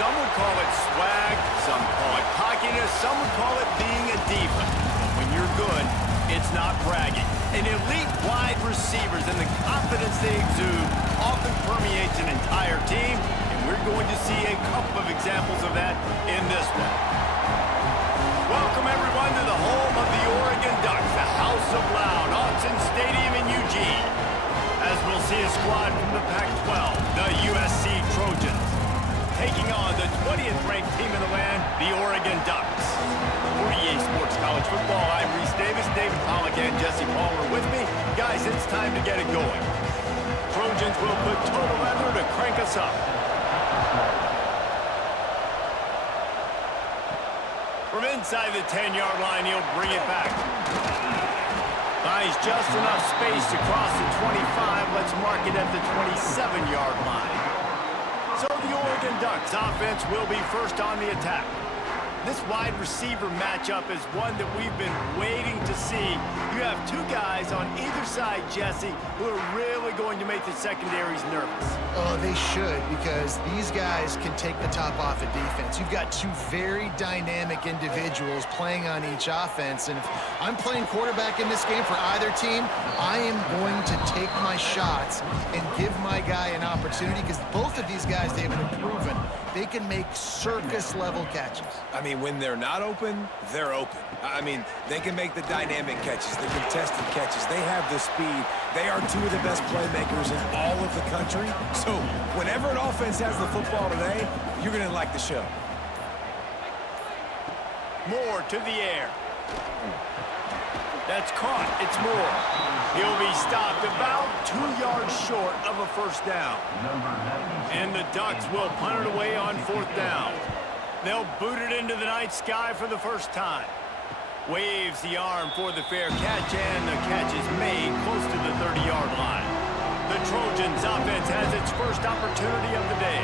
Some would call it swag, some call it cockiness, some would call it being a diva. But when you're good, it's not bragging. An elite wide receivers and the confidence they exude often permeates an entire team, and we're going to see a couple of examples of that in this one. Welcome, everyone, to the home of the Oregon Ducks, the House of Loud, Autzen Stadium in Eugene. As we'll see a squad from the Pac-12, the USC Trojans, taking on the 20th ranked team in the land, the Oregon Ducks. For EA Sports College Football, I'm Reese Davis, David Pollack, and Jesse Palmer with me. Guys, it's time to get it going. Trojans will put total leather to crank us up. From inside the 10-yard line, he'll bring it back. Buys just enough space to cross the 25. Let's mark it at the 27-yard line. So the Oregon Ducks offense will be first on the attack. This wide receiver matchup is one that we've been waiting to see. You have two guys on either side, Jesse, who are really going to make the secondaries nervous. Oh, they should, because these guys can take the top off of defense. You've got two very dynamic individuals playing on each offense, and if I'm playing quarterback in this game for either team, I am going to take my shots and give my guy an opportunity, because both of these guys, they've been proven they can make circus-level catches. I mean, when they're not open, they're open. I mean, they can make the dynamic catches, the contested catches. They have the speed. They are two of the best playmakers in all of the country. So whenever an offense has the football today, you're going to like the show. Moore to the air. That's caught. It's Moore. He'll be stopped about 2 yards short of a first down. And the Ducks will punt it away on fourth down. They'll boot it into the night sky for the first time. Waves the arm for the fair catch, and the catch is made close to the 30-yard line. The Trojans offense has its first opportunity of the day.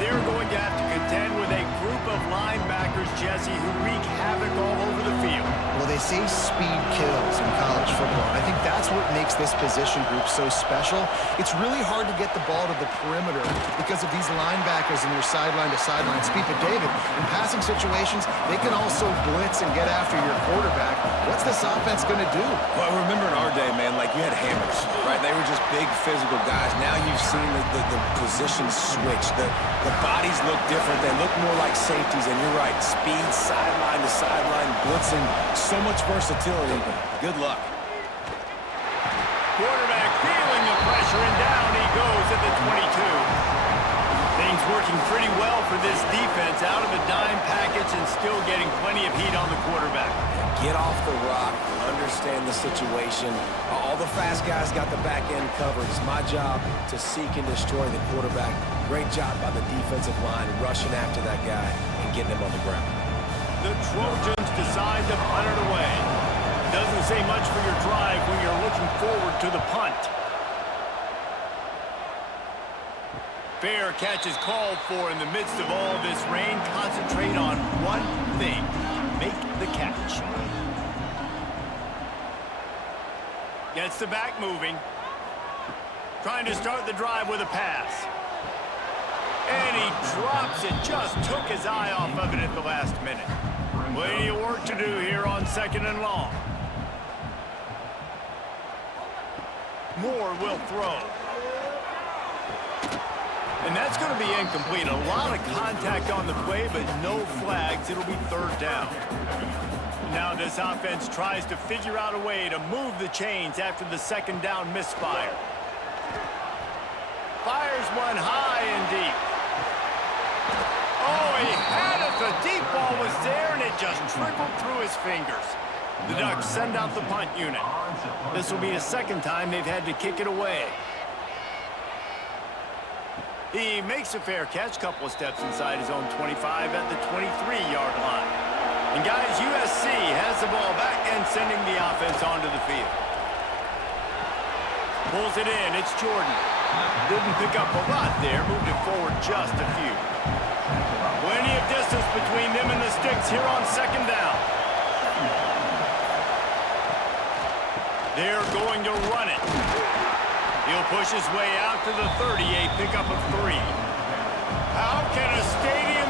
They're going to have to contend with a group of linebackers, Jesse, who wreak havoc all over the field. Well, they say speed kills in college football. I think that's what makes this position group so special. It's really hard to get the ball to the perimeter because of these linebackers and their sideline-to-sideline speed. But, David, in passing situations, they can also blitz and get after your quarterback. What's this offense going to do? Well, remember in our day, man, like you had hammers, right? They were just big physical guys. Now you've seen the positions switch. The bodies look different. They look more like safeties, and you're right. Speed, sideline to sideline, blitzing, so much versatility. Good luck. Quarterback feeling the pressure, and down he goes at the 22. Things working pretty well for this defense, out of a dime package and still getting plenty of heat on the quarterback. Get off the rock, understand the situation. All the fast guys got the back end covered. It's my job to seek and destroy the quarterback. Great job by the defensive line rushing after that guy and getting him on the ground. The Trojans decide to punt it away. Doesn't say much for your drive when you're looking forward to the punt. Fair catch is called for in the midst of all this rain. Concentrate on one thing. Make the catch. Gets the back moving. Trying to start the drive with a pass. And he drops it. Just took his eye off of it at the last minute. Plenty of work to do here on second and long. Moore will throw. And that's going to be incomplete. A lot of contact on the play, but no flags. It'll be third down. Now this offense tries to figure out a way to move the chains after the second down misfire. Fires one high and deep. Oh, he had it. The deep ball was there, and it just trickled through his fingers. The Ducks send out the punt unit. This will be the second time they've had to kick it away. He makes a fair catch, couple of steps inside his own 25 at the 23-yard line. And guys, USC has the ball back and sending the offense onto the field. Pulls it in, it's Jordan. Didn't pick up a lot there, moved it forward just a few. Plenty of distance between them and the sticks here on second down. They're going to run it. He'll push his way out to the 30, a pickup of 3. How can a stadium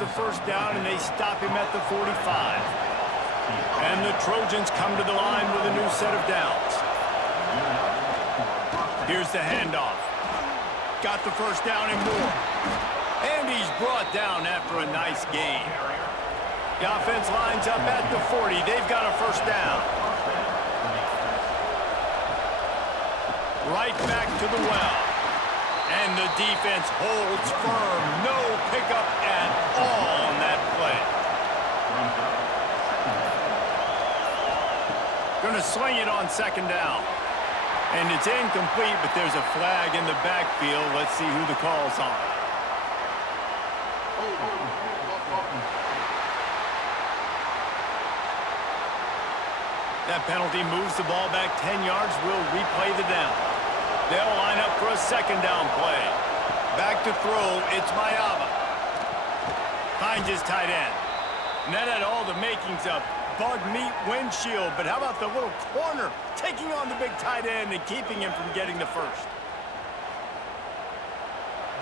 the first down, and they stop him at the 45. And the Trojans come to the line with a new set of downs. Here's the handoff. Got the first down and more. And he's brought down after a nice gain. The offense lines up at the 40. They've got a first down. Right back to the well. And the defense holds firm. No pickup at all on that play. Gonna sling it on second down. And it's incomplete, but there's a flag in the backfield. Let's see who the call's on. That penalty moves the ball back 10 yards. We'll replay the down. They'll line up for a second down play. Back to throw, it's Mayava. Finds his tight end. And that had all the makings of bug meat windshield, but how about the little corner taking on the big tight end and keeping him from getting the first?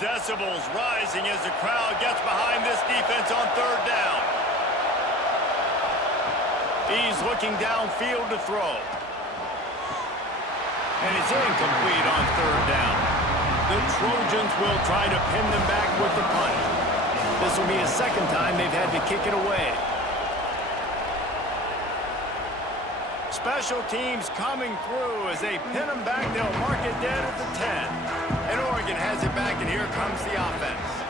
Decibels rising as the crowd gets behind this defense on third down. He's looking downfield to throw. And it's incomplete on third down. The Trojans will try to pin them back with the punt. This will be a second time they've had to kick it away. Special teams coming through as they pin them back. They'll mark it dead at the 10. And Oregon has it back, and here comes the offense.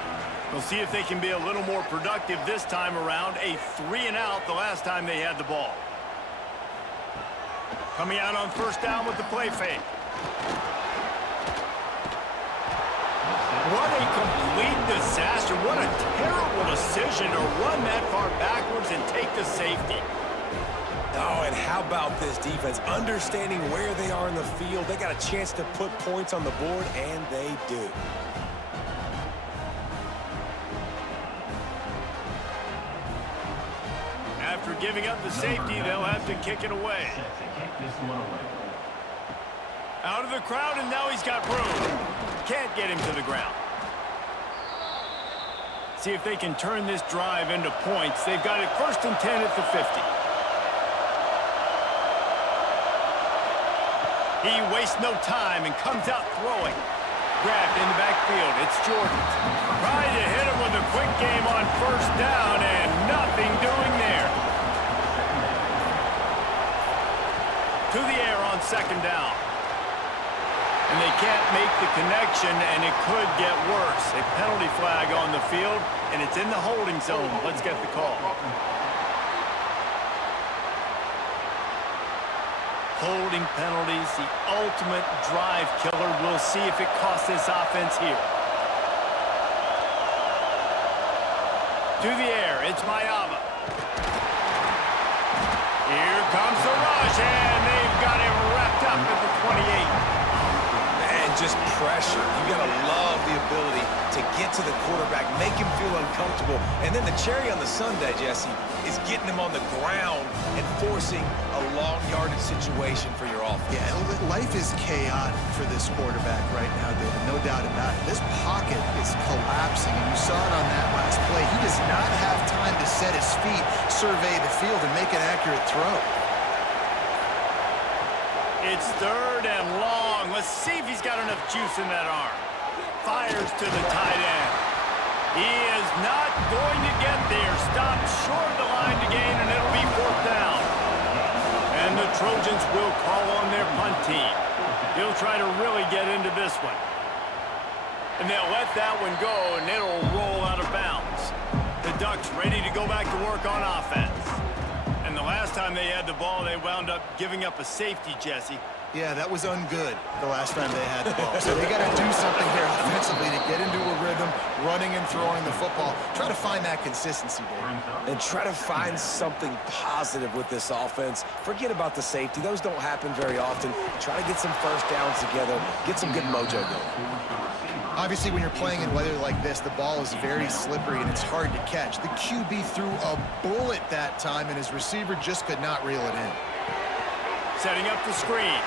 We'll see if they can be a little more productive this time around. A 3-and-out the last time they had the ball. Coming out on first down with the play fake. What a complete disaster. What a terrible decision to run that far backwards and take the safety. Oh, and how about this defense? Understanding where they are in the field. They got a chance to put points on the board, and they do. After giving up the safety, they'll have to kick it away. Out of the crowd, and now he's got room. Can't get him to the ground. See if they can turn this drive into points. They've got it 1st and 10 at the 50. He wastes no time and comes out throwing. Grabbed in the backfield. It's Jordan. Trying to hit him with a quick game on first down, and nothing doing there. To the air on second down. And they can't make the connection, and it could get worse. A penalty flag on the field, and it's in the holding zone. Let's get the call. Holding penalties, the ultimate drive killer. We'll see if it costs this offense here. To the air, it's Mayava. Here comes the rush, and they've got him wrapped up at the 28. Just pressure. You got to love the ability to get to the quarterback, make him feel uncomfortable. And then the cherry on the sundae, Jesse, is getting him on the ground and forcing a long yardage situation for your offense. Yeah, life is chaotic for this quarterback right now, David. No doubt about it. This pocket is collapsing, and you saw it on that last play. He does not have time to set his feet, survey the field, and make an accurate throw. It's 3rd and long. Let's see if he's got enough juice in that arm. Fires to the tight end. He is not going to get there. Stopped short of the line to gain, and it'll be 4th down. And the Trojans will call on their punt team. He'll try to really get into this one. And they'll let that one go, and it'll roll out of bounds. The Ducks ready to go back to work on offense. And the last time they had the ball, they wound up giving up a safety, Jesse. Yeah, that was ungood the last time they had the ball. So they got to do something here offensively to get into a rhythm, running and throwing the football. Try to find that consistency, Dave. And try to find something positive with this offense. Forget about the safety. Those don't happen very often. Try to get some first downs together, get some good mojo going. Obviously, when you're playing in weather like this, the ball is very slippery and it's hard to catch. The QB threw a bullet that time, and his receiver just could not reel it in. Setting up the screen.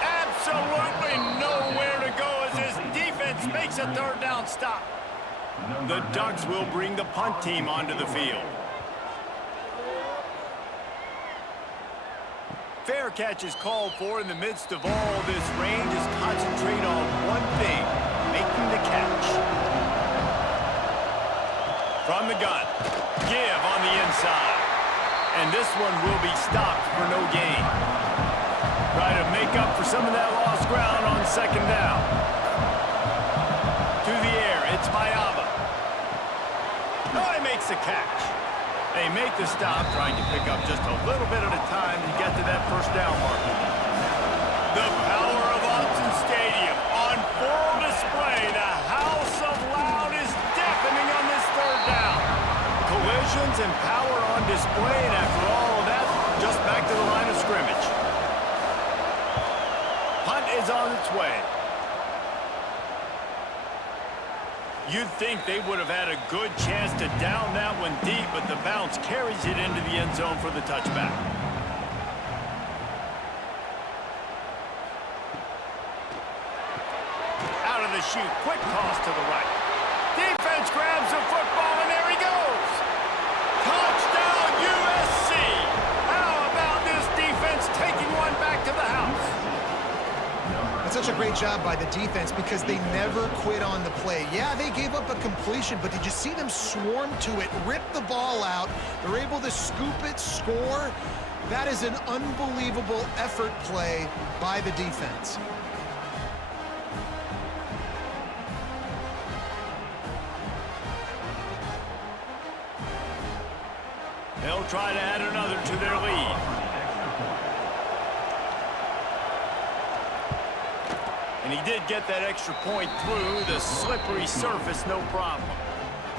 Absolutely nowhere to go as his defense makes a 3rd down stop. The Ducks will bring the punt team onto the field. Fair catch is called for in the midst of all this rain. Just concentrate on one thing, making the catch. From the gun, give on the inside. And this one will be stopped for no gain. Try to make up for some of that lost ground on second down. To the air, it's Mayaba. Oh, he makes the catch. They make the stop, trying to pick up just a little bit at a time to get to that first down mark. The power of Autzen Stadium on full display. The house of loud is deafening on this third down. Collisions and power on display, and after all of that, just back to the line of scrimmage. Punt is on its way. You'd think they would have had a good chance to down that one deep, but the bounce carries it into the end zone for the touchback. Out of the chute, quick toss to the right. Defense grabs the football, and there he goes. Touchdown, USC. How about this defense taking one back to the house? Such a great job by the defense because they never quit on the play. Yeah, they gave up a completion, but did you see them swarm to it, rip the ball out? They're able to scoop it, score. That is an unbelievable effort play by the defense. They'll try to add another to their lead. And he did get that extra point through the slippery surface, no problem.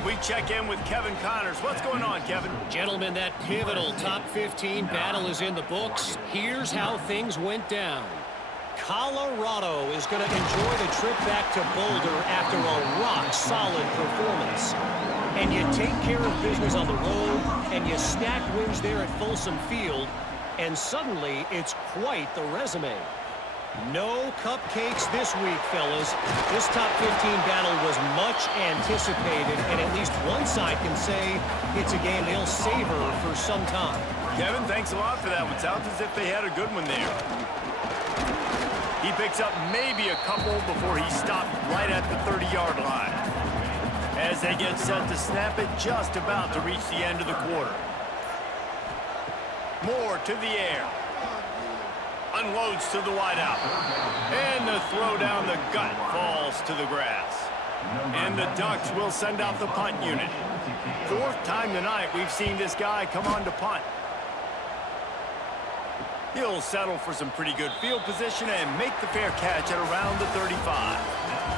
We check in with Kevin Connors. What's going on, Kevin? Gentlemen, that pivotal top 15 battle is in the books. Here's how things went down. Colorado is going to enjoy the trip back to Boulder after a rock-solid performance. And you take care of business on the road, and you stack wins there at Folsom Field, and suddenly it's quite the resume. No cupcakes this week, fellas. This top 15 battle was much anticipated, and at least one side can say it's a game they'll savor for some time. Kevin, thanks a lot for that one. Sounds as if they had a good one there. He picks up maybe a couple before he stopped right at the 30-yard line. As they get set to snap it, just about to reach the end of the quarter. Moore to the air. Unloads to the wideout. And the throw down the gut falls to the grass. And the Ducks will send out the punt unit. Fourth time tonight we've seen this guy come on to punt. He'll settle for some pretty good field position and make the fair catch at around the 35.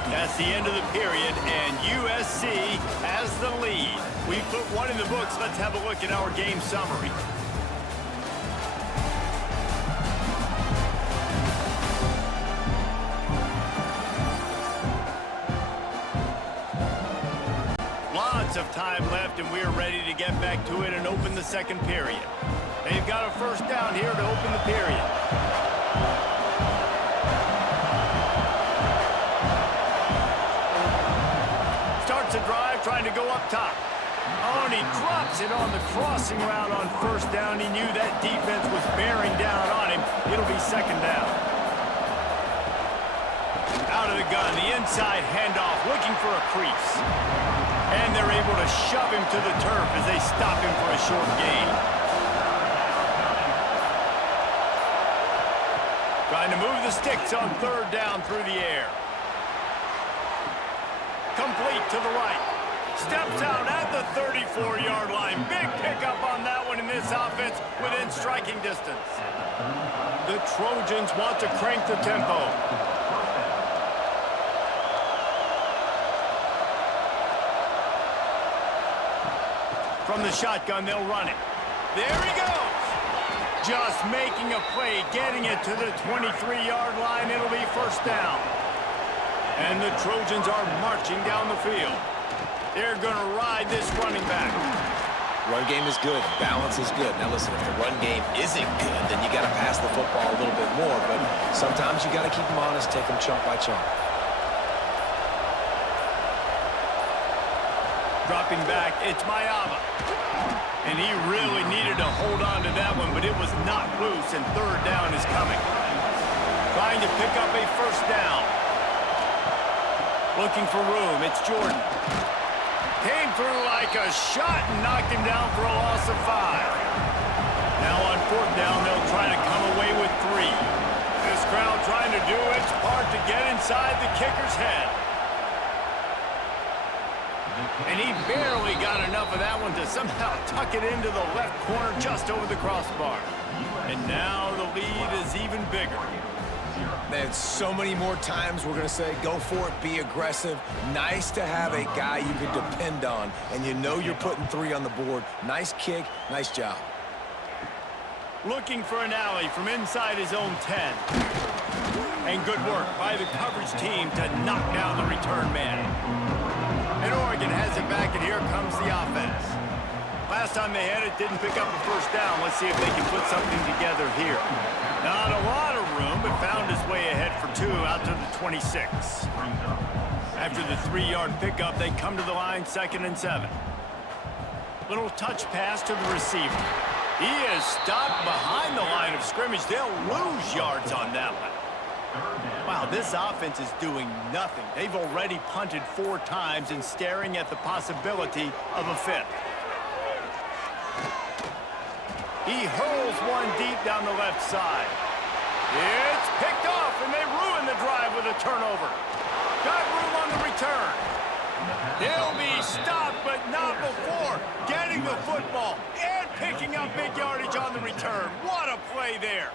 That's the end of the period, and USC has the lead. We put one in the books. Let's have a look at our game summary. Lots of time left, and we're ready to get back to it and open the second period. They've got a first down here to open the period. Starts a drive trying to go up top. Oh, and he drops it on the crossing route on first down. He knew that defense was bearing down on him. It'll be second down. Out of the gun, the inside handoff, looking for a crease. And they're able to shove him to the turf as they stop him for a short gain. Trying to move the sticks on third down through the air. Complete to the right. Steps out at the 34-yard line. Big pickup on that one in this offense within striking distance. The Trojans want to crank the tempo. From the shotgun, they'll run it. There he goes. Just making a play, getting it to the 23-yard line. It'll be first down. And the Trojans are marching down the field. They're going to ride this running back. Run game is good. Balance is good. Now, listen, if the run game isn't good, then you got to pass the football a little bit more. But sometimes you got to keep them honest, take them chunk by chunk. Dropping back, it's Mayava. And he really needed to hold on to that one, but it was not loose, and third down is coming. Trying to pick up a first down. Looking for room, it's Jordan. Came through like a shot and knocked him down for a loss of 5. Now on fourth down, they'll try to come away with 3. This crowd trying to do its part to get inside the kicker's head. And he barely got enough of that one to somehow tuck it into the left corner just over the crossbar. And now the lead is even bigger. Man, so many more times we're going to say, go for it, be aggressive. Nice to have a guy you can depend on, and you know you're putting 3 on the board. Nice kick, nice job. Looking for an alley from inside his own 10. And good work by the coverage team to knock down the return man. And Oregon has it back, and here comes the offense. Last time they had it, didn't pick up a first down. Let's see if they can put something together here. Not a lot of room, but found his way ahead for 2 out to the 26. After the 3-yard pickup, they come to the line 2nd and 7. Little touch pass to the receiver. He is stopped behind the line of scrimmage. They'll lose yards on that one. Wow, this offense is doing nothing. They've already punted 4 times and staring at the possibility of a 5th. He hurls one deep down the left side. It's picked off, and they ruin the drive with a turnover. Got room on the return. He'll be stopped, but not before getting the football and picking up big yardage on the return. What a play there.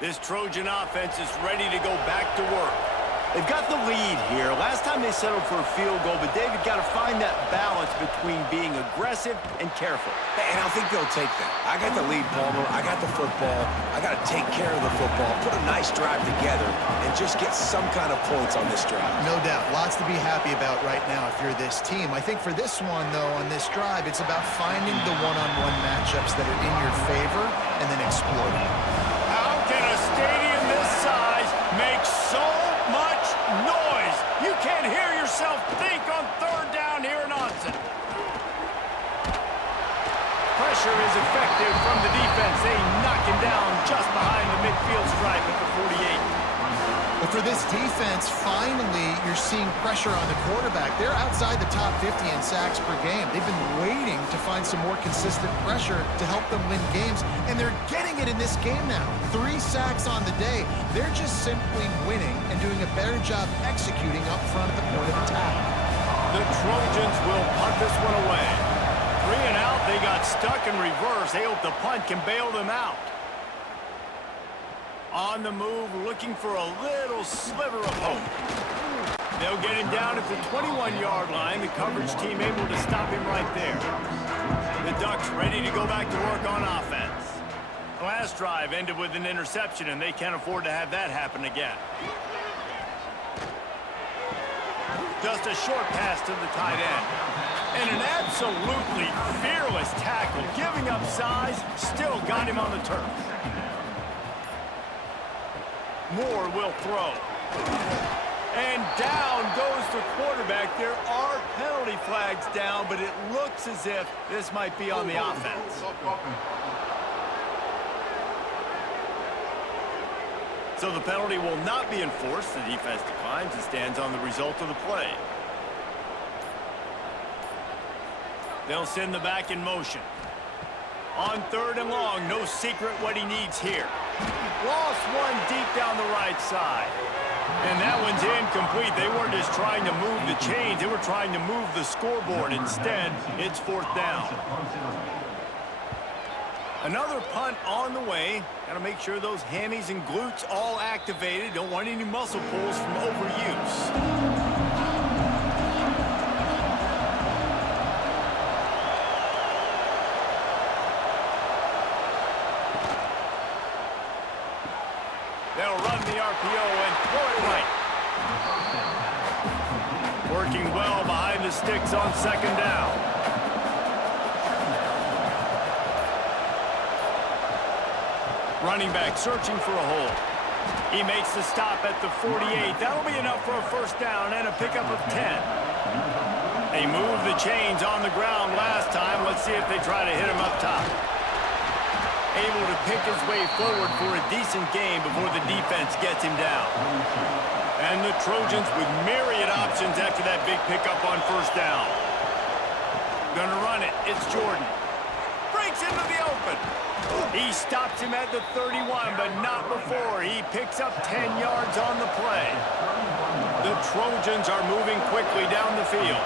This Trojan offense is ready to go back to work. They've got the lead here. Last time they settled for a field goal, but David got to find that balance between being aggressive and careful. And I think they'll take that. I got the lead, Palmer. I got the football. I got to take care of the football, put a nice drive together, and just get some kind of points on this drive. No doubt. Lots to be happy about right now if you're this team. I think for this one, though, on this drive, it's about finding the one-on-one matchups that are in your favor and then exploiting. How can a stadium this size make so much noise? You can't hear yourself think on third down here in Austin. Pressure is effective from the defense. They knock him down just behind the midfield stripe at the 48. But for this defense, finally, you're seeing pressure on the quarterback. They're outside the top 50 in sacks per game. They've been waiting to find some more consistent pressure to help them win games, and they're getting it in this game now. 3 sacks on the day. They're just simply winning and doing a better job executing up front at the point of attack. The Trojans will punt this one away. 3 and out, they got stuck in reverse. They hope the punt can bail them out. On the move, looking for a little sliver of hope. They'll get him down at the 21-yard line. The coverage team able to stop him right there. The Ducks ready to go back to work on offense. The last drive ended with an interception, and they can't afford to have that happen again. Just a short pass to the tight end. And an absolutely fearless tackle, giving up size, still got him on the turf. Moore will throw. And down goes the quarterback. There are penalty flags down, but it looks as if this might be on the offense. So the penalty will not be enforced. The defense declines and stands on the result of the play. They'll send the back in motion. On 3rd and long, no secret what he needs here. Lost one deep down the right side. And that one's incomplete. They weren't just trying to move the chains. They were trying to move the scoreboard. Instead, it's 4th down. Another punt on the way. Got to make sure those hammies and glutes all activated. Don't want any muscle pulls from overuse. They'll run the RPO and throw it right. sticks on second down. Running back searching for a hole. He makes the stop at the 48. That'll be enough for a first down and a pickup of 10. They moved the chains on the ground last time. Let's see if they try to hit him up top. Able to pick his way forward for a decent game before the defense gets him down. And the Trojans with myriad options after that big pickup on first down. Gonna run it. It's Jordan. Breaks into the open. He stops him at the 31, but not before. He picks up 10 yards on the play. The Trojans are moving quickly down the field.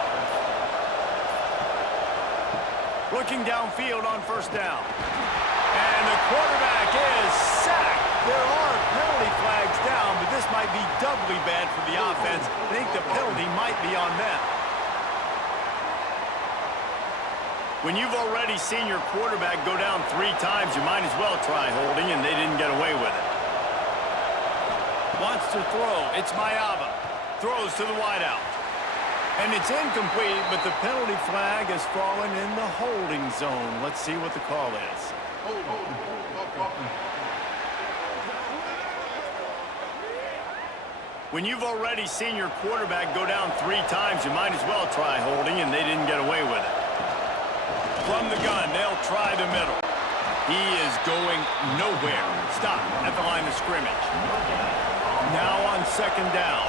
Looking downfield on first down. And the quarterback is sacked. There are penalty flags down, but this might be doubly bad for the offense. I think the penalty might be on them. When you've already seen your quarterback go down 3 times, you might as well try holding, and they didn't get away with it. Wants to throw. It's Mayava. Throws to the wideout. And it's incomplete, but the penalty flag has fallen in the holding zone. Let's see what the call is. When you've already seen your quarterback go down 3 times, you might as well try holding, and they didn't get away with it. From the gun, they'll try the middle. He is going nowhere. Stop at the line of scrimmage. Now on second down.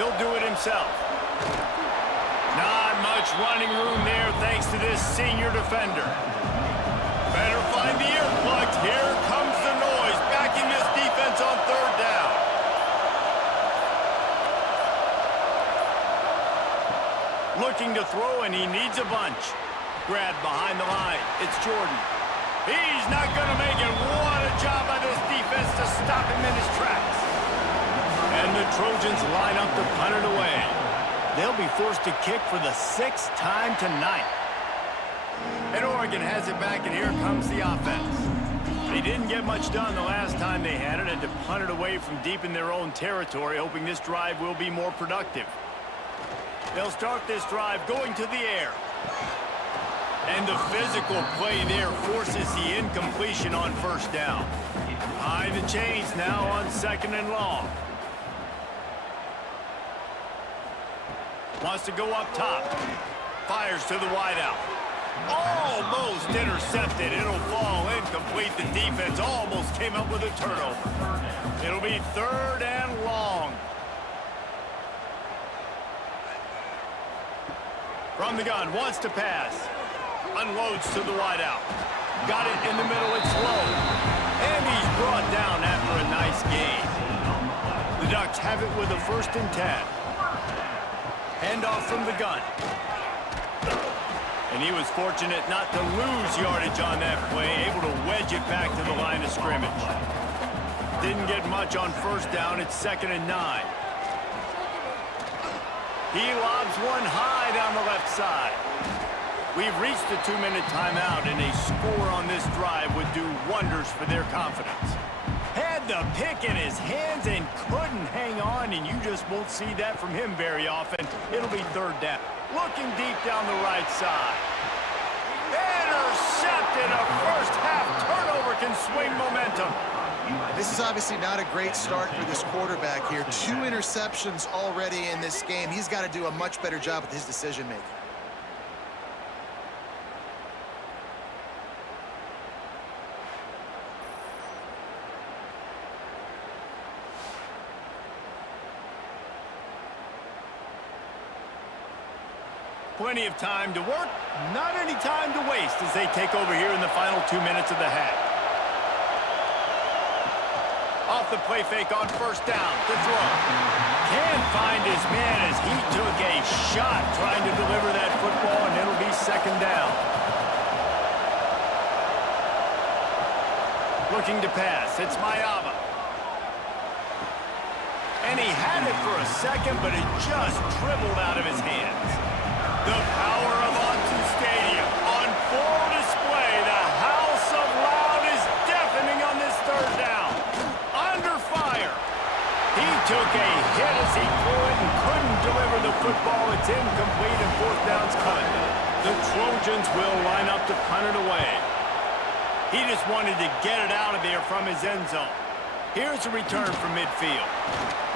He'll do it himself. Not much running room there thanks to this senior defender. Better find the earplugs. Here comes the noise. Backing this defense on third down. Looking to throw, and he needs a bunch. Grabbed behind the line. It's Jordan. He's not going to make it. What a job by this defense to stop him in his tracks. And the Trojans line up to punt it away. They'll be forced to kick for the 6th time tonight. And Oregon has it back, and here comes the offense. They didn't get much done the last time they had it, and to punt it away from deep in their own territory, hoping this drive will be more productive. They'll start this drive going to the air. And the physical play there forces the incompletion on first down. High the chains now on second and long. Wants to go up top. Fires to the wideout. Almost intercepted. It'll fall incomplete. The defense almost came up with a turnover. It'll be third and long. From the gun, wants to pass. Unloads to the wideout. Got it in the middle, it's low. And he's brought down after a nice gain. The Ducks have it with a 1st and 10. Handoff from the gun. And he was fortunate not to lose yardage on that play, able to wedge it back to the line of scrimmage. Didn't get much on first down, it's 2nd and 9. He lobs one high down the left side. We've reached the 2-minute timeout, and a score on this drive would do wonders for their confidence. Had the pick in his hands and couldn't hang on, and you just won't see that from him very often. It'll be third down. Looking deep down the right side. Intercepted. A first-half turnover can swing momentum. This is obviously not a great start for this quarterback here. 2 interceptions already in this game. He's got to do a much better job with his decision-making. Plenty of time to work, not any time to waste as they take over here in the final 2 minutes of the half. Off the play fake on first down to throw. Can't find his man as he took a shot trying to deliver that football, and it'll be 2nd down. Looking to pass, it's Mayava. And he had it for a second, but it just dribbled out of his hands. The power of Autzen Stadium on full display. The house of loud is deafening on this third down. Under fire. He took a hit as he threw it and couldn't deliver It's incomplete and fourth down's cut. The Trojans will line up to punt it away. He just wanted to get it out of there from his end zone. Here's a return from midfield.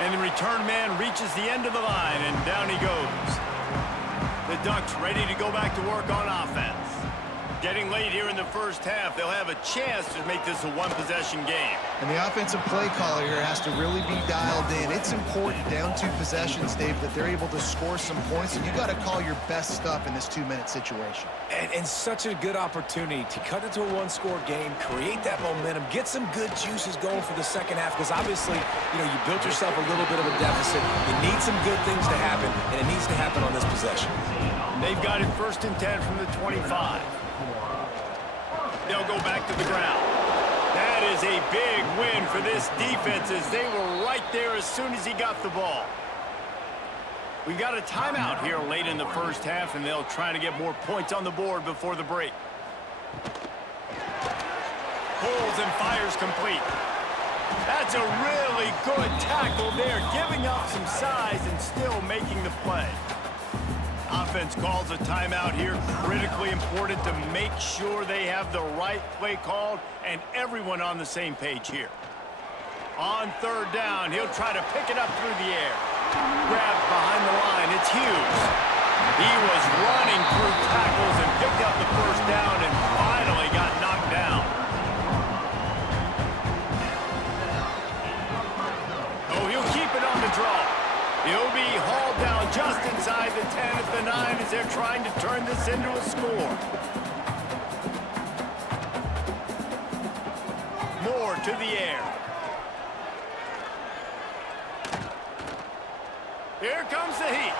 And the return man reaches the end of the line, and down he goes. The Ducks ready to go back to work on offense. Getting late here in the first half, they'll have a chance to make this a one-possession game. And the offensive play caller here has to really be dialed in. It's important down 2 possessions, Dave, that they're able to score some points, and you got to call your best stuff in this 2-minute situation. And such a good opportunity to cut into a one-score game, create that momentum, get some good juices going for the second half, because obviously, you built yourself a little bit of a deficit. You need some good things to happen, and it needs to happen on this possession. They've got it 1st and 10 from the 25. They'll go back to the ground. That is a big win for this defense as they were right there as soon as he got the ball. We've got a timeout here late in the first half, and they'll try to get more points on the board before the break. Pulls and fires complete. That's a really good tackle there, giving up some size and still making the play. Offense calls a timeout here. Critically important to make sure they have the right play called and everyone on the same page here. On 3rd down, he'll try to pick it up through the air. Grabbed behind the line. It's Hughes. He was running through tackles and picked up the 1st down and finally got knocked down. Oh, he'll keep it on the draw. He'll be hauled down just inside the 10 at the 9 as they're trying to turn this into a score. Moore to the air. Here comes the heat.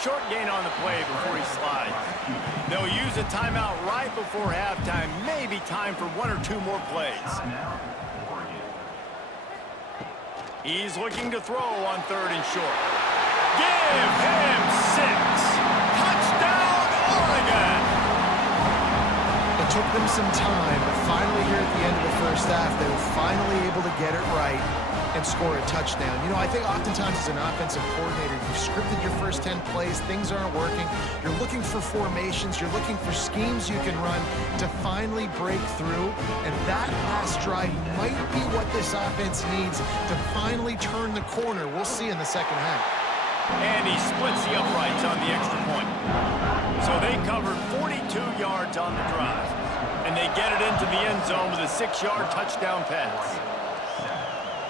Short gain on the play before he slides. They'll use a timeout right before halftime. Maybe time for 1 or 2 more plays. He's looking to throw on 3rd and short. Give him 6. Touchdown, Oregon! It took them some time, but finally here at the end of the first half, they were finally able to get it right and score a touchdown. I think oftentimes as an offensive coordinator, you've scripted your first 10 plays, things aren't working. You're looking for formations, you're looking for schemes you can run to finally break through, and that last drive might be what this offense needs to finally turn the corner. We'll see in the second half. And he splits the uprights on the extra point. So they covered 42 yards on the drive, and they get it into the end zone with a 6-yard touchdown pass.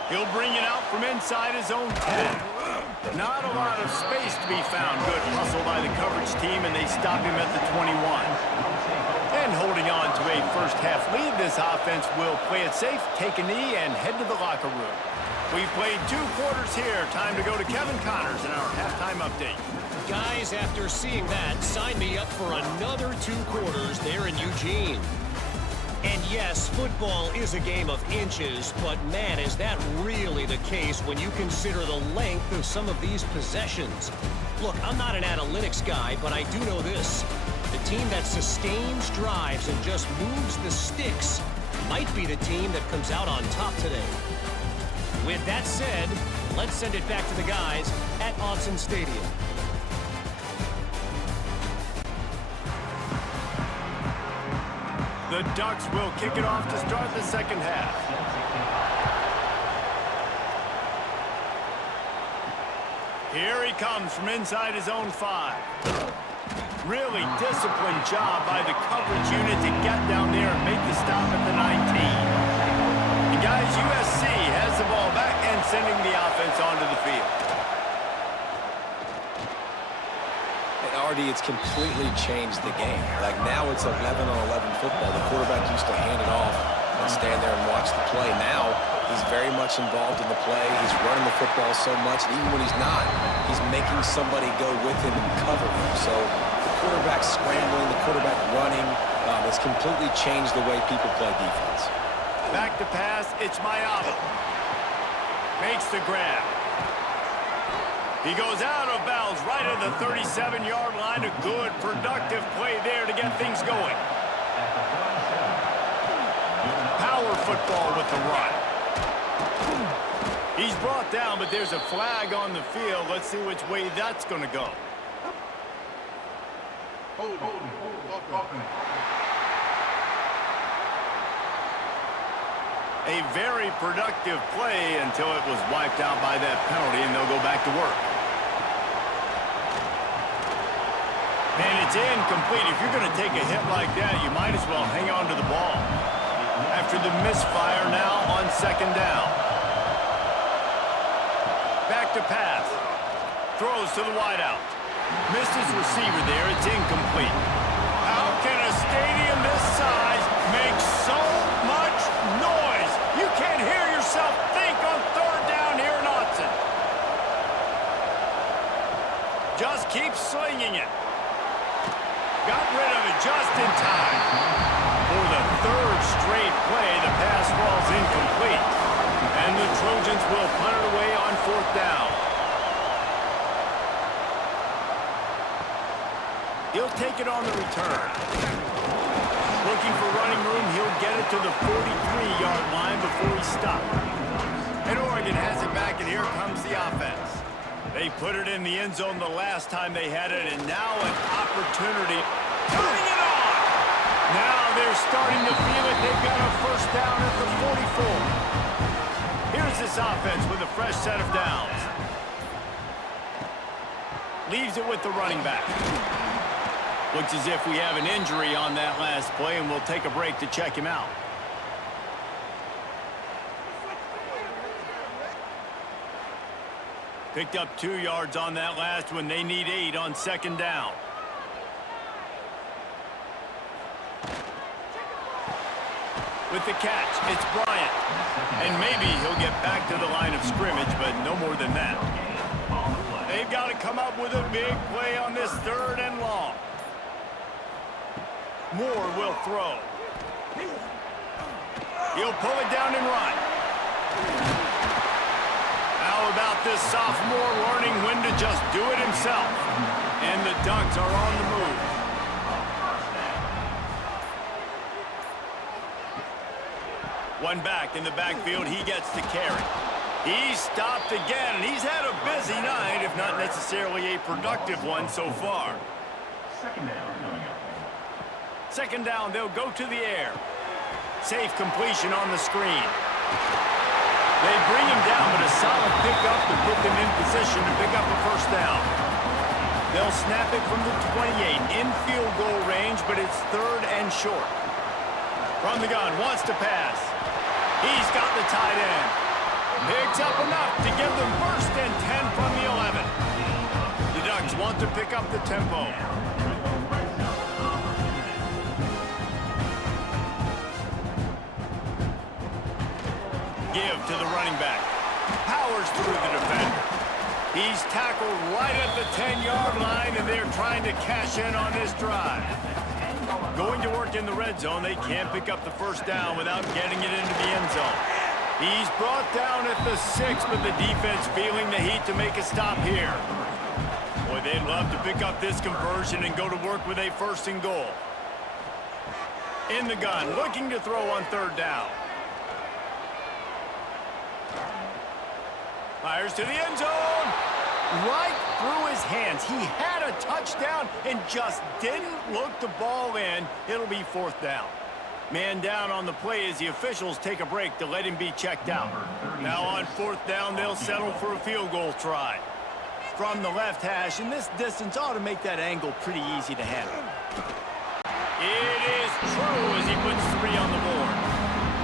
He'll bring it out from inside his own 10. Not a lot of space to be found. Good hustle by the coverage team, and they stop him at the 21. And holding on to a first-half lead, this offense will play it safe, take a knee, and head to the locker room. We've played 2 quarters here. Time to go to Kevin Connors in our halftime update. Guys, after seeing that, sign me up for another 2 quarters there in Eugene. And yes, football is a game of inches, but man, is that really the case when you consider the length of some of these possessions. Look, I'm not an analytics guy, but I do know this. The team that sustains drives and just moves the sticks might be the team that comes out on top today. With that said, let's send it back to the guys at Autzen Stadium. The Ducks will kick it off to start the second half. Here he comes from inside his own 5. Really disciplined job by the coverage unit to get down there and make the stop at the 19. And guys, USC has the ball back and sending the offense onto the field. Artie, it's completely changed the game. Like now it's 11-on-11 football. The quarterback used to hand it off and stand there and watch the play. Now he's very much involved in the play. He's running the football so much, and even when he's not, he's making somebody go with him and cover him. So the quarterback scrambling, the quarterback running, has completely changed the way people play defense. Back to pass, it's Mayaba. Makes the grab. He goes out of bounds right at the 37-yard line. A good, productive play there to get things going. Power football with the run. He's brought down, but there's a flag on the field. Let's see which way that's going to go. A very productive play until it was wiped out by that penalty, and they'll go back to work. And it's incomplete. If you're going to take a hit like that, you might as well hang on to the ball. After the misfire now on second down. Back to pass. Throws to the wideout. Missed his receiver there. It's incomplete. How can a stadium this size make so much noise? You can't hear yourself think on third down here in Autzen. Just keep slinging it. Got rid of it just in time. For the third straight play, the pass falls incomplete. And the Trojans will punt it away on fourth down. He'll take it on the return. Looking for running room, he'll get it to the 43-yard line before he stops. And Oregon has it back, and here comes the offense. They put it in the end zone the last time they had it, and now an opportunity. Turning it on! Now they're starting to feel it. They've got a first down at the 44. Here's this offense with a fresh set of downs. Leaves it with the running back. Looks as if we have an injury on that last play, and we'll take a break to check him out. Picked up 2 yards on that last one. They need 8 on second down. With the catch, it's Bryant. And maybe he'll get back to the line of scrimmage, but no more than that. They've got to come up with a big play on this third and long. Moore will throw. He'll pull it down and run. How about this sophomore learning when to just do it himself? And the Ducks are on the move. One back in the backfield, he gets to carry. He's stopped again, and he's had a busy night, if not necessarily a productive one so far. Second down, they'll go to the air. Safe completion on the screen. They bring him down, but a solid pickup to put them in position to pick up a first down. They'll snap it from the 28, in field goal range, but it's third and short. From the gun, wants to pass. He's got the tight end. Picks up enough to give them first and 10 from the 11. The Ducks want to pick up the tempo. Give to the running back. Powers through the defender. He's tackled right at the 10-yard line, and they're trying to cash in on this drive. Going to work in the red zone, they can't pick up the first down without getting it into the end zone. He's brought down at the 6, but the defense feeling the heat to make a stop here. Boy, they'd love to pick up this conversion and go to work with a first and goal. In the gun, looking to throw on third down. Fires to the end zone. Right through his hands. He had a touchdown and just didn't look the ball in. It'll be fourth down. Man down on the play as the officials take a break to let him be checked out. Now on fourth down, they'll settle for a field goal try. From the left hash, and this distance ought to make that angle pretty easy to handle. It is true as he puts 3 on the board.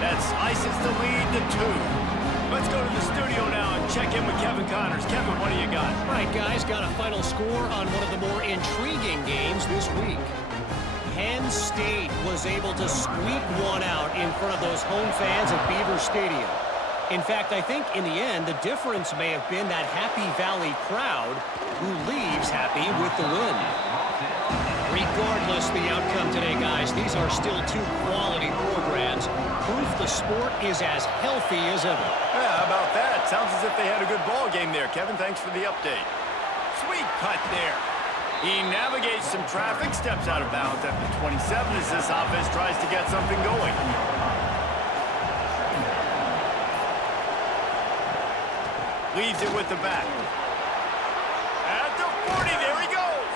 That ices the lead to 2. Let's go to the studio now and check in with Kevin Connors. Kevin, what do you got? All right, guys, got a final score on one of the more intriguing games this week. Penn State was able to squeak one out in front of those home fans at Beaver Stadium. In fact, I think in the end, the difference may have been that Happy Valley crowd who leaves happy with the win. Regardless the outcome today, guys, these are still 2 quality programs. Proof the sport is as healthy as ever. Yeah, how about that? Sounds as if they had a good ball game there. Kevin, thanks for the update. Sweet cut there. He navigates some traffic, steps out of bounds at the 27 as this offense tries to get something going. Leaves it with the back. At the 40, there he goes.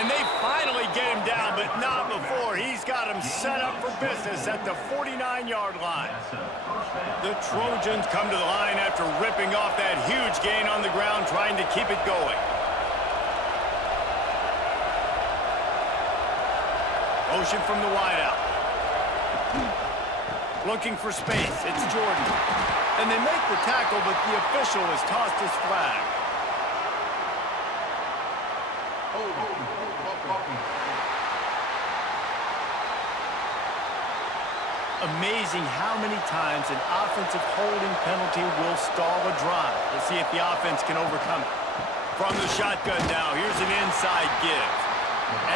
And And they finally get him down, but not before. He's got him set up for business at the 49-yard line. The Trojans come to the line after ripping off that huge gain on the ground, trying to keep it going. Motion from the wideout. Looking for space. It's Jordan. And they make the tackle, but the official has tossed his flag. Amazing how many times an offensive holding penalty will stall a drive. We'll see if the offense can overcome it. From the shotgun now, here's an inside give.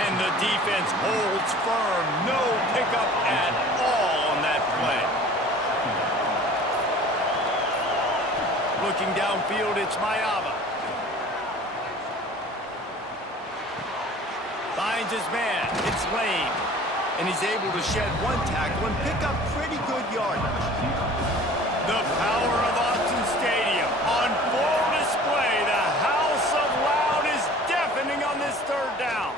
And the defense holds firm. No pickup at all on that play. Looking downfield, it's Mayava. Finds his man. It's Lane. And he's able to shed one tackle and pick up pretty good yardage. The power of Austin Stadium on full display. The house of loud is deafening on this third down.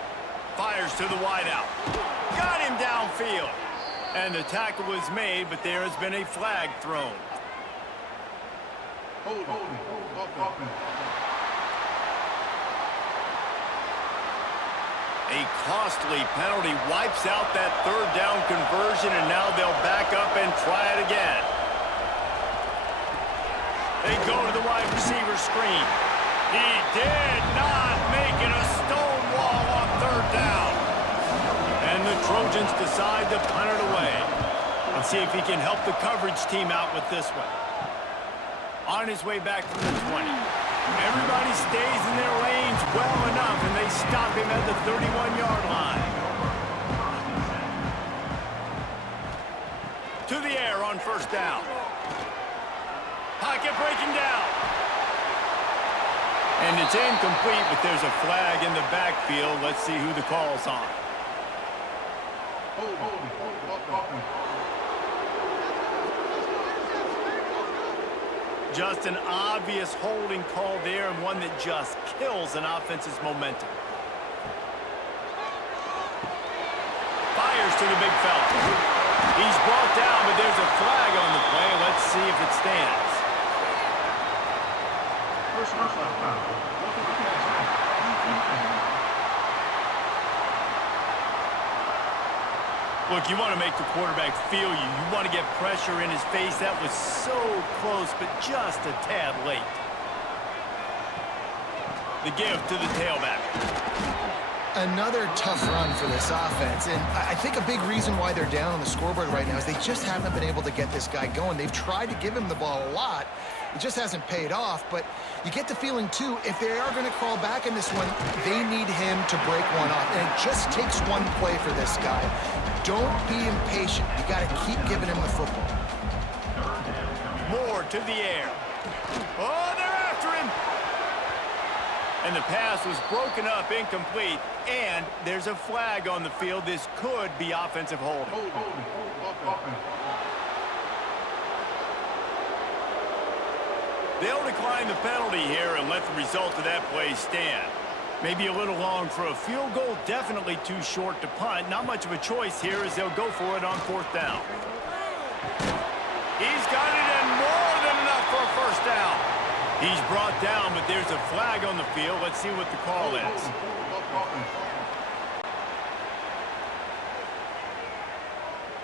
Fires to the wideout. Got him downfield. And the tackle was made, but there has been a flag thrown. A costly penalty wipes out that third down conversion, and now they'll back up and try it again. They go to the wide receiver screen. He did not make it a stone wall on third down. And the Trojans decide to punt it away. Let's see if he can help the coverage team out with this one. On his way back from the 20. Everybody stays in their lanes well enough, and they stop him at the 31-yard line. To the air on first down. Pocket breaking down. And it's incomplete, but there's a flag in the backfield. Let's see who the call's on. Just an obvious holding call there, and one that just kills an offense's momentum. Fires to the big fella. He's brought down, but there's a flag on the play. Let's see if it stands. Look, you want to make the quarterback feel you. You want to get pressure in his face. That was so close, but just a tad late. The give to the tailback. Another tough run for this offense, and I think a big reason why they're down on the scoreboard right now is they just haven't been able to get this guy going. They've tried to give him the ball a lot. It just hasn't paid off, but you get the feeling, too, if they are going to crawl back in this one, they need him to break one off, and it just takes one play for this guy. Don't be impatient. You got to keep giving him the football. Moore to the air. Oh, they're after him. And the pass was broken up, incomplete, and there's a flag on the field. This could be offensive holding. They'll decline the penalty here and let the result of that play stand. Maybe a little long for a field goal, definitely too short to punt. Not much of a choice here as they'll go for it on fourth down. He's got it, and more than enough for a first down. He's brought down, but there's a flag on the field. Let's see what the call is.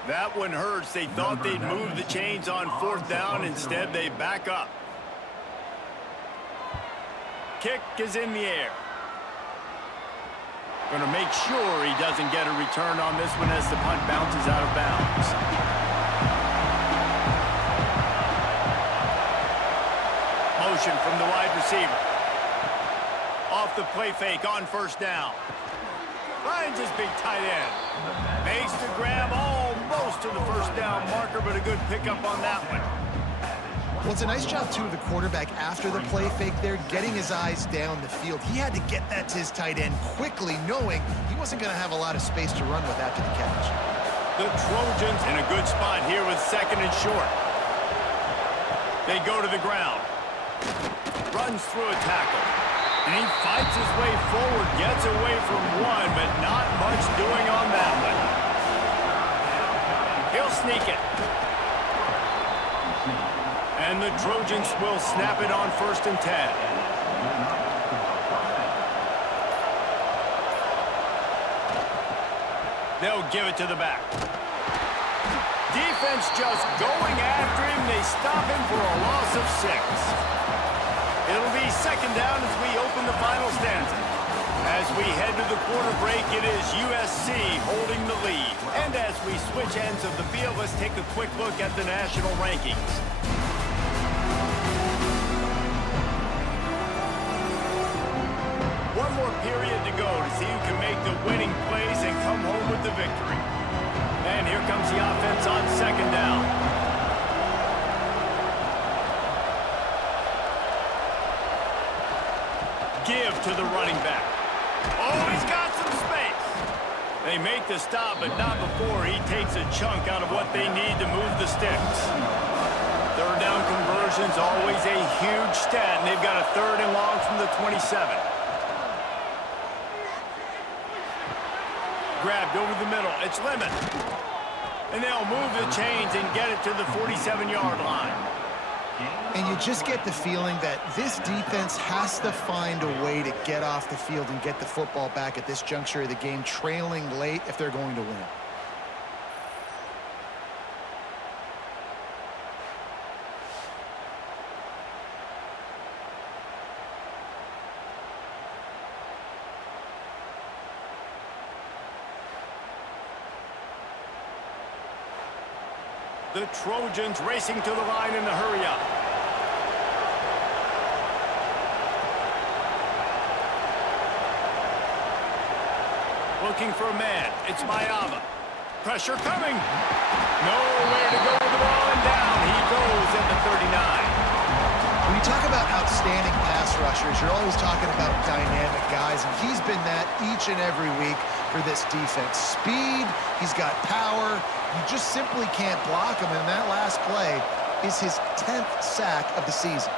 That one hurts. They thought they'd move the chains on fourth down. Instead, they back up. Kick is in the air. Going to make sure he doesn't get a return on this one as the punt bounces out of bounds. Motion from the wide receiver. Off the play fake on first down. Finds his big tight end. Makes the grab almost to the first down marker, but a good pickup on that one. Well, it's a nice job, too, of the quarterback after the play fake there, getting his eyes down the field. He had to get that to his tight end quickly, knowing he wasn't going to have a lot of space to run with after the catch. The Trojans in a good spot here with second and short. They go to the ground. Runs through a tackle. And he fights his way forward, gets away from one, but not much doing on that one. He'll sneak it. And the Trojans will snap it on 1st and 10. They'll give it to the back. Defense just going after him. They stop him for a loss of 6. It'll be 2nd down as we open the final stanza. As we head to the quarter break, it is USC holding the lead. And as we switch ends of the field, let's take a quick look at the national rankings. One more period to go to see who can make the winning plays and come home with the victory. And here comes the offense on 2nd down. Give to the running back. Oh, he's got some space. They make the stop, but not before he takes a chunk out of what they need to move the sticks. 3rd down conversion's always a huge stat, and they've got a 3rd and long from the 27. Grabbed over the middle. It's Lemon. And they'll move the chains and get it to the 47-yard line. And you just get the feeling that this defense has to find a way to get off the field and get the football back at this juncture of the game, trailing late if they're going to win. The Trojans racing to the line in the hurry-up. Looking for a man. It's Mayava. Pressure coming. Nowhere to go with the ball, and down he goes at the 39. When you talk about outstanding pass rushers, you're always talking about dynamic guys, and he's been that each and every week for this defense. Speed, he's got power. You just simply can't block him, and that last play is his 10th sack of the season.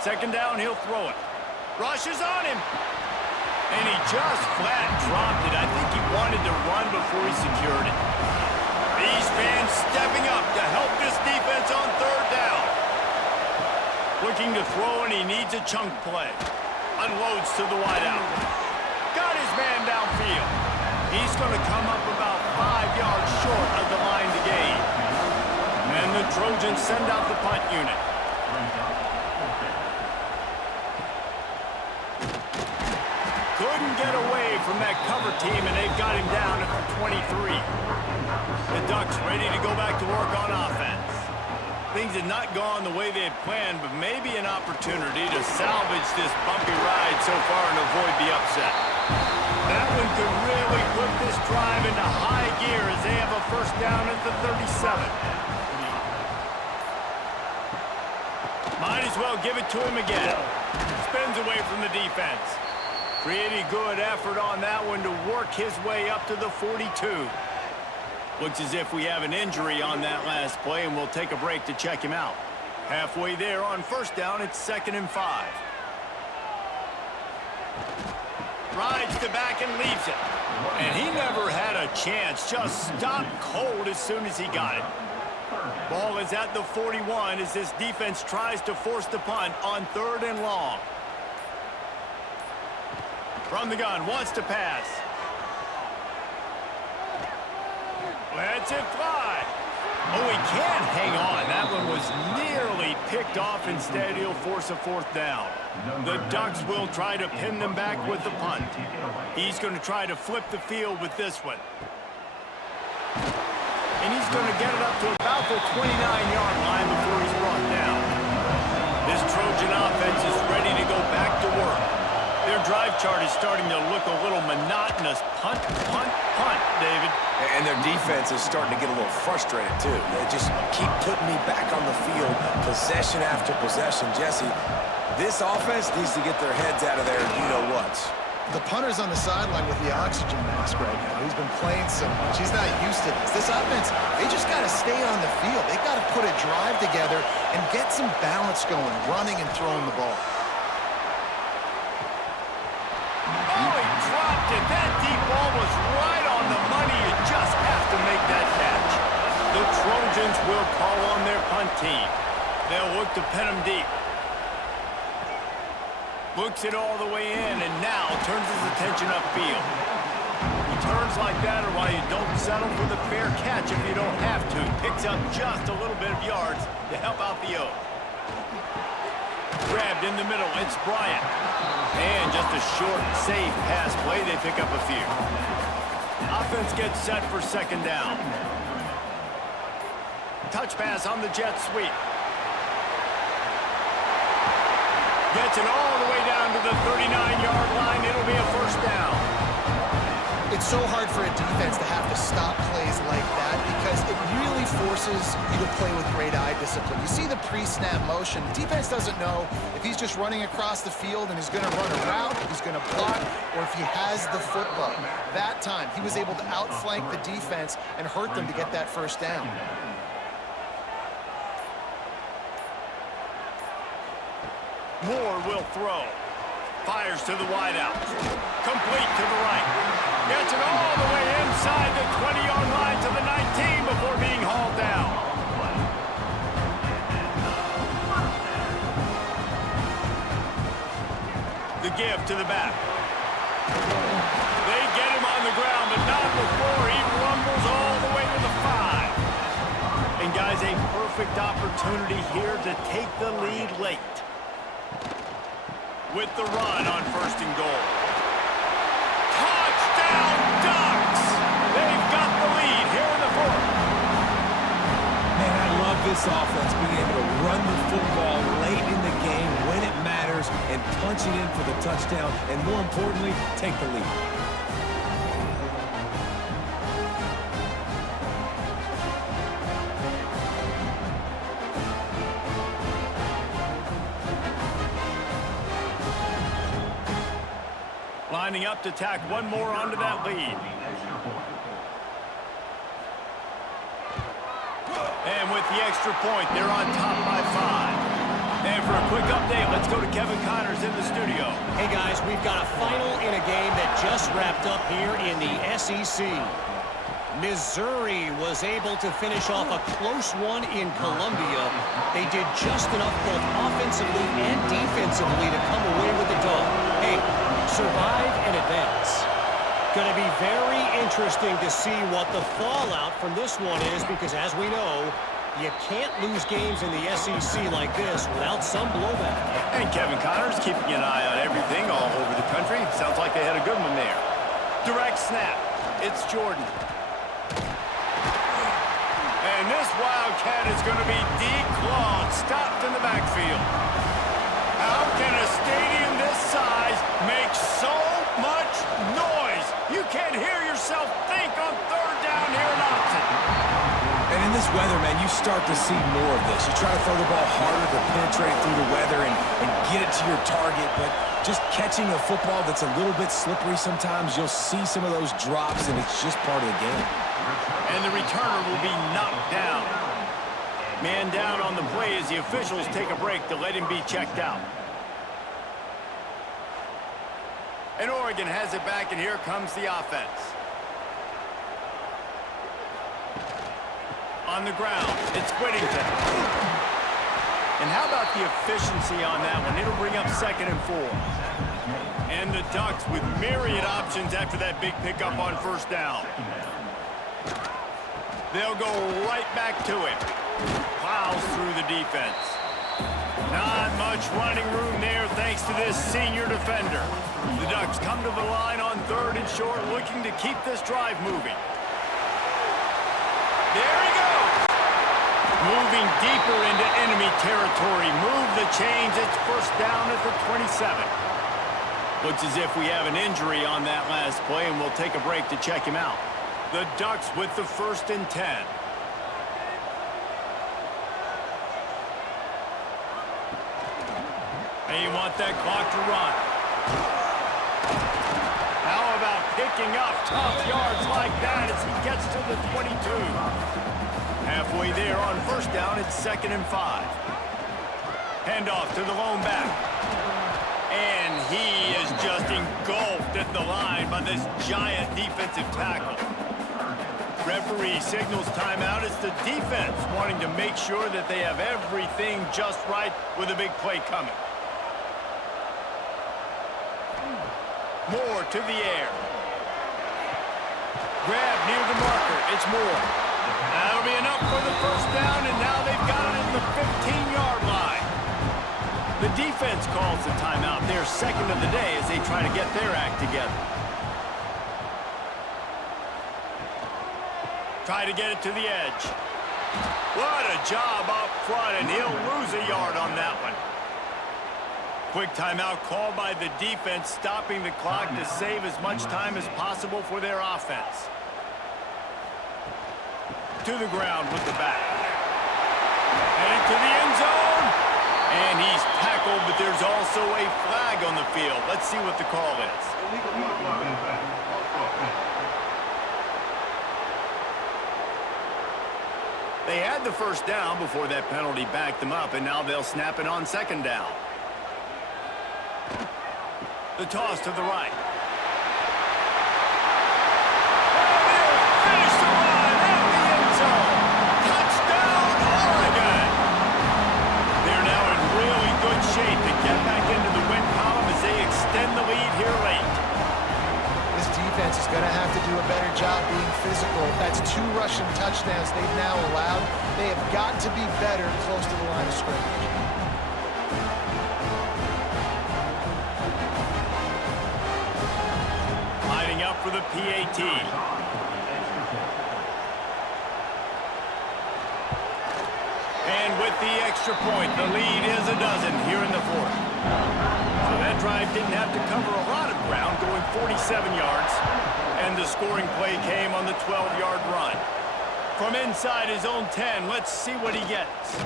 2nd down, he'll throw it. Rush is on him. And he just flat dropped it. I think he wanted to run before he secured it. These fans stepping up to help this defense on 3rd down. Looking to throw, and he needs a chunk play. Unloads to the wideout. Got his man downfield. He's going to come up about 5 yards short of the line to gain. And the Trojans send out the punt unit. Couldn't get away from that cover team, and they've got him down at the 23. The Ducks ready to go back to work on offense. Things had not gone the way they had planned, but maybe an opportunity to salvage this bumpy ride so far and avoid the upset. That one could really put this drive into high gear as they have a 1st down at the 37. Might as well give it to him again. Spins away from the defense. Pretty good effort on that one to work his way up to the 42. Looks as if we have an injury on that last play, and we'll take a break to check him out. Halfway there on 1st down, it's 2nd and 5. Rides the back and leaves it. And he never had a chance. Just stopped cold as soon as he got it. Ball is at the 41 as this defense tries to force the punt on 3rd and long. From the gun, wants to pass. Lets it fly. Oh, he can't hang on. That one was nearly picked off. Instead, he'll force a 4th down. The Ducks will try to pin them back with the punt. He's going to try to flip the field with this one. And he's going to get it up to about the 29-yard line before he's brought down. This Trojan offense is ready to go back to work. Their drive chart is starting to look a little monotonous. Punt, punt, punt, David. And their defense is starting to get a little frustrated, too. They just keep putting me back on the field, possession after possession. Jesse, this offense needs to get their heads out of there, you-know-whats. The punter's on the sideline with the oxygen mask right now. He's been playing so much. He's not used to this. This offense, they just got to stay on the field. They got to put a drive together and get some balance going, running and throwing the ball. team. They'll look to pin him deep. Looks it all the way in, and now turns his attention upfield. Turns like that are why you don't settle for the fair catch if you don't have to. Picks up just a little bit of yards to help out the O. Grabbed in the middle, it's Bryant. And just a short, safe pass play, they pick up a few. Offense gets set for second down. Touch pass on the jet sweep. Gets it all the way down to the 39-yard line. It'll be a first down. It's so hard for a defense to have to stop plays like that because it really forces you to play with great eye discipline. You see the pre-snap motion. The defense doesn't know if he's just running across the field and he's going to run a route, if he's going to block, or if he has the football. That time, he was able to outflank the defense and hurt them to get that first down. Moore will throw. Fires to the wideout. Complete to the right. Gets it all the way inside the 20-yard line to the 19 before being hauled down. The give to the back. They get him on the ground, but not before he rumbles all the way to the 5. And guys, a perfect opportunity here to take the lead late. With the run on first and goal. Touchdown, Ducks! They've got the lead here in the fourth. Man, I love this offense being able to run the football late in the game when it matters and punch it in for the touchdown, and more importantly, take the lead. Lining up to tack one more onto that lead. And with the extra point, they're on top by 5. And for a quick update, let's go to Kevin Connors in the studio. Hey, guys, we've got a final in a game that just wrapped up here in the SEC. Missouri was able to finish off a close one in Columbia. They did just enough both offensively and defensively to come away with the dub. Hey, survive and advance. Going to be very interesting to see what the fallout from this one is because, as we know, you can't lose games in the SEC like this without some blowback. And Kevin Connors keeping an eye on everything all over the country. Sounds like they had a good one there. Direct snap. It's Jordan. And this Wildcat is going to be declawed, stopped in the backfield. How can a stadium this size make so much noise? You can't hear yourself think on third down here in Austin. And in this weather, man, you start to see more of this. You try to throw the ball harder to penetrate through the weather and get it to your target, but just catching a football that's a little bit slippery sometimes, you'll see some of those drops, and it's just part of the game. And the returner will be knocked down. Man down on the play as the officials take a break to let him be checked out. And Oregon has it back, and here comes the offense. On the ground, it's Whittington. And how about the efficiency on that one? It'll bring up 2nd and 4. And the Ducks with myriad options after that big pickup on first down. They'll go right back to him. Plows through the defense. Not much running room there thanks to this senior defender. The Ducks come to the line on 3rd and short, looking to keep this drive moving. There he goes. Moving deeper into enemy territory. Move the chains. It's first down at the 27. Looks as if we have an injury on that last play, and we'll take a break to check him out. The Ducks with the 1st and 10. And you want that clock to run. How about picking up tough yards like that as he gets to the 22? Halfway there on first down, it's 2nd and 5. Handoff to the lone back. And he is just engulfed at the line by this giant defensive tackle. Referee signals timeout. It's the defense wanting to make sure that they have everything just right with a big play coming. Moore to the air. Grab near the marker. It's Moore. That'll be enough for the first down, and now they've got it at the 15-yard line. The defense calls the timeout. Their second of the day as they try to get their act together. Try to get it to the edge. What a job up front, and he'll lose a yard on that one. Quick timeout called by the defense, stopping the clock to save as much time as possible for their offense. To the ground with the back. Headed to the end zone. And he's tackled, but there's also a flag on the field. Let's see what the call is. They had the first down before that penalty backed them up, and now they'll snap it on second down. The toss to the right. Finish the run at the end zone. Touchdown, Oregon! They're now in really good shape to get back into the win column as they extend the lead here late. This defense is going to have to do a better job being physical. That's 2 rushing touchdowns they've now allowed. They have got to be better close to the line of scrimmage. Lining up for the PAT. And with the extra point, the lead is a dozen here in the fourth. So that drive didn't have to cover a lot of ground, going 47 yards. And the scoring play came on the 12-yard run. From inside his own 10, let's see what he gets.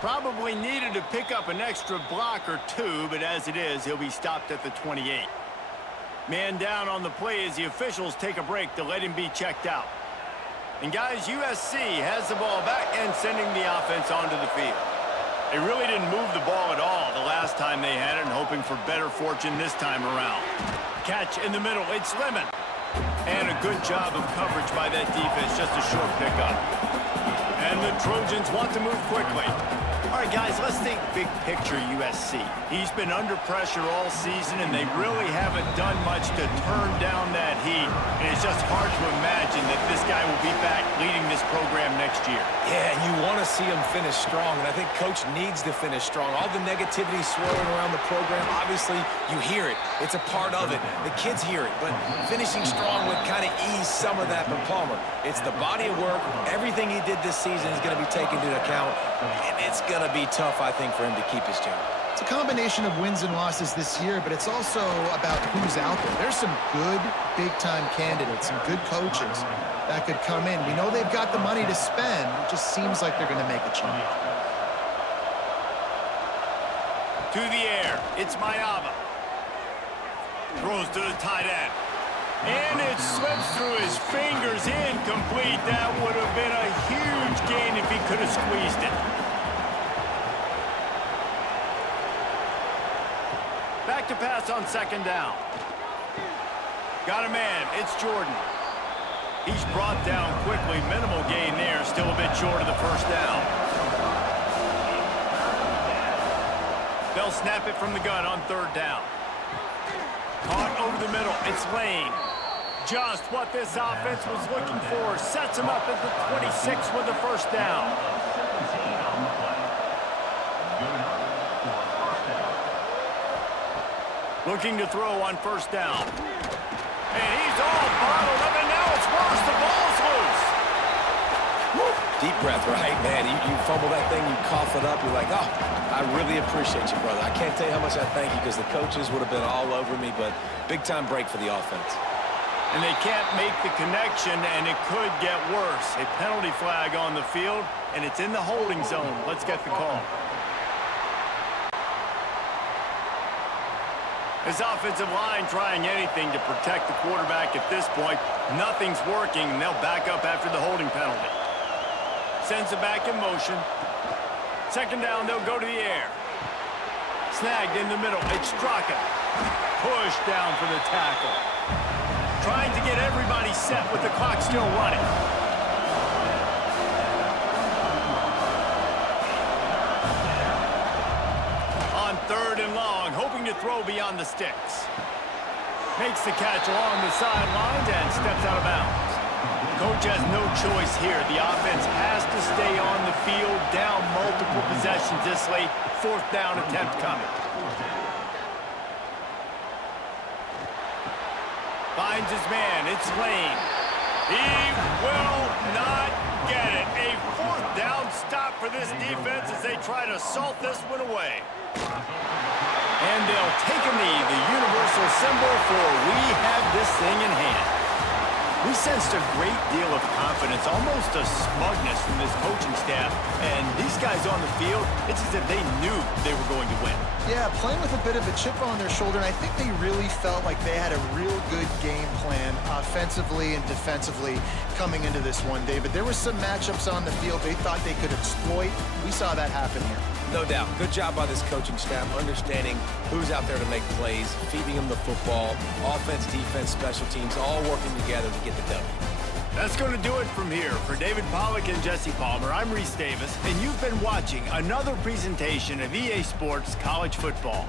Probably needed to pick up an extra block or 2, but as it is, he'll be stopped at the 28. Man down on the play as the officials take a break to let him be checked out. And guys, USC has the ball back and sending the offense onto the field. They really didn't move the ball at all the last time they had it, and hoping for better fortune this time around. Catch in the middle, it's Lemon. And a good job of coverage by that defense, just a short pickup. And the Trojans want to move quickly. All right, guys, let's think big picture USC. He's been under pressure all season, and they really haven't done much to turn down that heat. And it's just hard to imagine that this guy will be back leading this program next year. Yeah, and you want to see him finish strong, and I think Coach needs to finish strong. All the negativity swirling around the program, obviously, you hear it. It's a part of it. The kids hear it, but finishing strong would kind of ease some of that. But Palmer, it's the body of work. Everything he did this season is going to be taken into account, and it's going to be tough, I think, for him to keep his job. It's a combination of wins and losses this year, but it's also about who's out there. There's some good big-time candidates, some good coaches that could come in. We know they've got the money to spend. It just seems like they're going to make a change. To the air, it's Mayava. Throws to the tight end. And it slips through his fingers, incomplete. That would have been a huge gain if he could have squeezed it. Back to pass on second down. Got a man, it's Jordan. He's brought down quickly, minimal gain there, still a bit short of the first down. They'll snap it from the gun on third down. Caught over the middle, it's Lane. Just what this offense was looking for. Sets him up at the 26 with the first down. Looking to throw on first down. And he's all bottled up, and now it's worse. The ball's loose. Woo. Deep breath, right, man? You fumble that thing, you cough it up, you're like, oh, I really appreciate you, brother. I can't tell you how much I thank you, because the coaches would have been all over me, but big-time break for the offense. And they can't make the connection, and it could get worse. A penalty flag on the field, and it's in the holding zone. Let's get the call. His offensive line trying anything to protect the quarterback at this point. Nothing's working, and they'll back up after the holding penalty. Sends it back in motion. Second down, they'll go to the air. Snagged in the middle. It's Straka. Pushed down for the tackle. Trying to get everybody set with the clock still running. On 3rd and long, hoping to throw beyond the sticks. Makes the catch along the sidelines and steps out of bounds. Coach has no choice here. The offense has to stay on the field, down multiple possessions this late. 4th down attempt coming. Finds his man. It's Lane. He will not get it. A 4th down stop for this defense as they try to salt this one away. And they'll take a knee, the universal symbol for we have this thing in hand. We sensed a great deal of confidence, almost a smugness from this coaching staff. And these guys on the field, it's as if they knew they were going to win. Yeah, playing with a bit of a chip on their shoulder, and I think they really felt like they had a real good game plan offensively and defensively coming into this one, David. There were some matchups on the field they thought they could exploit. We saw that happen here. No doubt. Good job by this coaching staff, understanding who's out there to make plays, feeding them the football, offense, defense, special teams, all working together to get the W. That's going to do it from here. For David Pollack and Jesse Palmer, I'm Reese Davis, and you've been watching another presentation of EA Sports College Football.